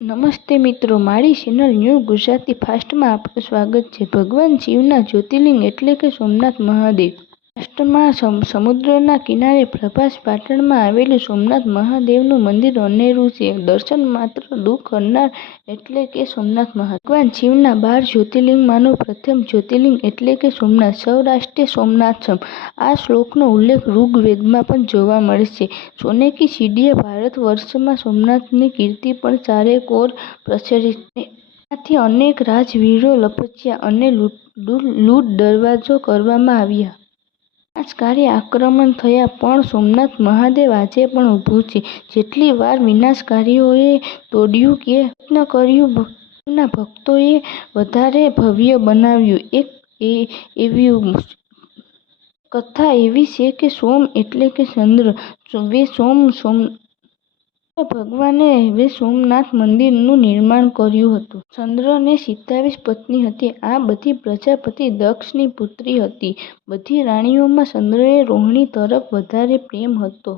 નમસ્તે મિત્રો, મારી ચેનલ ન્યૂ ગુજરાતી ફાસ્ટમાં આપનું સ્વાગત છે। ભગવાન શિવના જ્યોતિર્લિંગ એટલે કે સોમનાથ મહાદેવ। મહારાષ્ટ્રમાં સમુદ્રના કિનારે પ્રભાસ પાટણમાં આવેલું સોમનાથ મહાદેવનું મંદિર અનેરું છે। દર્શન માત્ર દુઃખ હરનાર એટલે કે સોમનાથ મહાદેવ। ભગવાન શિવના 12 જ્યોતિર્લિંગમાંનું પ્રથમ જ્યોતિર્લિંગ એટલે કે સોમનાથ, સૌરાષ્ટ્રે સોમનાથમ। આ શ્લોકનો ઉલ્લેખ ઋગ્વેદમાં પણ જોવા મળે છે। સોને કી સીડીએ ભારત વર્ષમાં સોમનાથની કીર્તિ પણ ચારેકોર પ્રચલિત છે। આથી અનેક રાજવીરો લપસ્યા અને લૂંટ દરવાજો કરવામાં આવ્યા। વિનાશકારી આક્રમણ થયા, પણ સોમનાથ મહાદેવ આજે પણ ઊભું છે। જેટલી વાર વિનાશકારીઓએ તોડ્યું કે પ્રયત્ન કર્યું, શિવના ભક્તોએ વધારે ભવ્ય બનાવ્યું। એક કથા એવી છે કે સોમ એટલે કે ચંદ્ર ભગવાને સોમનાથ મંદિરનું નિર્માણ કર્યું હતું। ચંદ્રને 27 પત્ની હતી। આ બધી પ્રજાપતિ દક્ષની પુત્રી હતી। બધી રાણીઓમાં ચંદ્રને રોહિણી તરફ વધારે પ્રેમ હતો।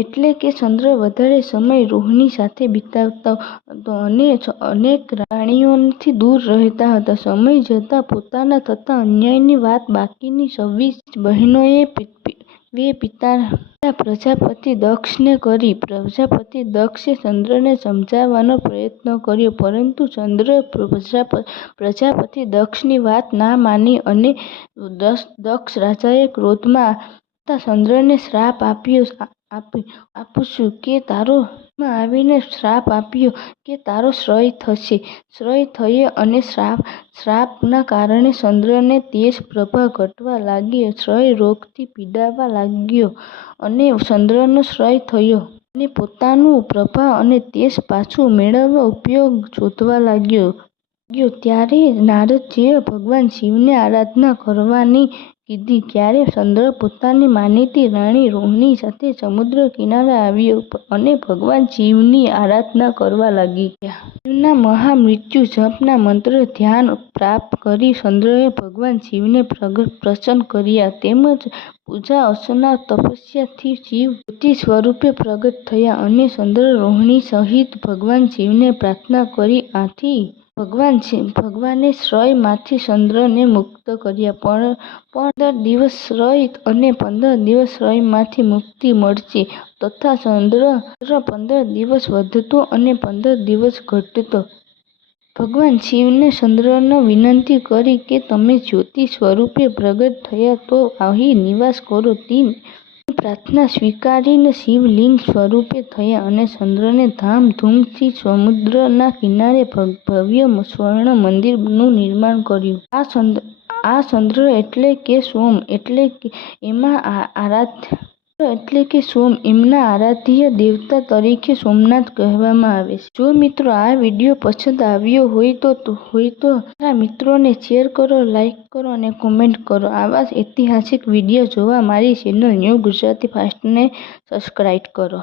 એટલે કે ચંદ્ર વધારે સમય રોહિણી સાથે વિતાવતો હતો અને અનેક રાણીઓથી દૂર રહેતા હતા। સમય જતાં પોતાના થતા અન્યાયની વાત બાકીની 26 બહેનોએ પિતા પ્રજાપતિ દક્ષને કરી। પ્રજાપતિ દક્ષે ચંદ્રને સમજાવવાનો પ્રયત્ન કર્યો, પરંતુ ચંદ્ર પ્રજાપતિ દક્ષની વાત ના માની અને દક્ષ રાજાએ ક્રોધમાં આવતા ચંદ્રને શ્રાપ આપ્યો કે તારો ક્ષય થશે। ક્ષય થયો અને શ્રાપના કારણે ચંદ્રને તેજ પ્રભા ઘટવા લાગી, ક્ષય રોગથી પીડાવા લાગ્યો અને ચંદ્રનો ક્ષય થયો અને પોતાનું પ્રભા અને તેજ પાછું મેળવવા ઉપાય શોધવા લાગ્યો। ત્યારે નારદજીએ ભગવાન શિવની આરાધના કરવાની કીધી। ત્યારે ચંદ્ર પોતાની માનીતી રાણી રોહિણી સાથે સમુદ્ર કિનારે આવ્યો અને ભગવાન શિવની આરાધના કરવા લાગી ગયા। શિવના મહામૃત્યુ જપના મંત્ર ધ્યાન પ્રાપ્ત કરી ચંદ્રએ ભગવાન શિવને પ્રસન્ન કર્યા, તેમજ પૂજા અર્ચના તપસ્યાથી શિવ જ્યોતિ સ્વરૂપે પ્રગટ થયા અને ચંદ્ર રોહિણી સહિત ભગવાન શિવને પ્રાર્થના કરી। આથી ભગવાને ક્ષયમાંથી ચંદ્રને મુક્ત કર્યા। 15 દિવસ ક્ષય અને 15 દિવસ ક્ષયમાંથી મુક્તિ મળશે, તથા ચંદ્ર 15 દિવસ વધતો અને 15 દિવસ ઘટતો। ભગવાન શિવને ચંદ્રને વિનંતી કરી કે તમે જ્યોતિ સ્વરૂપે પ્રગટ થયા તો અહીં નિવાસ કરો। તેની પ્રાર્થના સ્વીકારીને શિવલિંગ સ્વરૂપે થયા અને ચંદ્રને ધામધૂમથી સમુદ્રના કિનારે ભવ્ય સ્વર્ણ મંદિરનું નિર્માણ કર્યું। આ ચંદ્ર એટલે કે સોમ એમના આરાધ્ય દેવતા તરીકે સોમનાથ કહેવામાં આવે છે। જો મિત્રો આ વિડીયો પસંદ આવ્યો હોય તો તમારા મિત્રોને શેર કરો, લાઈક કરો અને કોમેન્ટ કરો। આવા જ ઐતિહાસિક વિડીયો જોવા મારી ચેનલ ન્યૂ ગુજરાતી ફાસ્ટને સબસ્ક્રાઇબ કરો।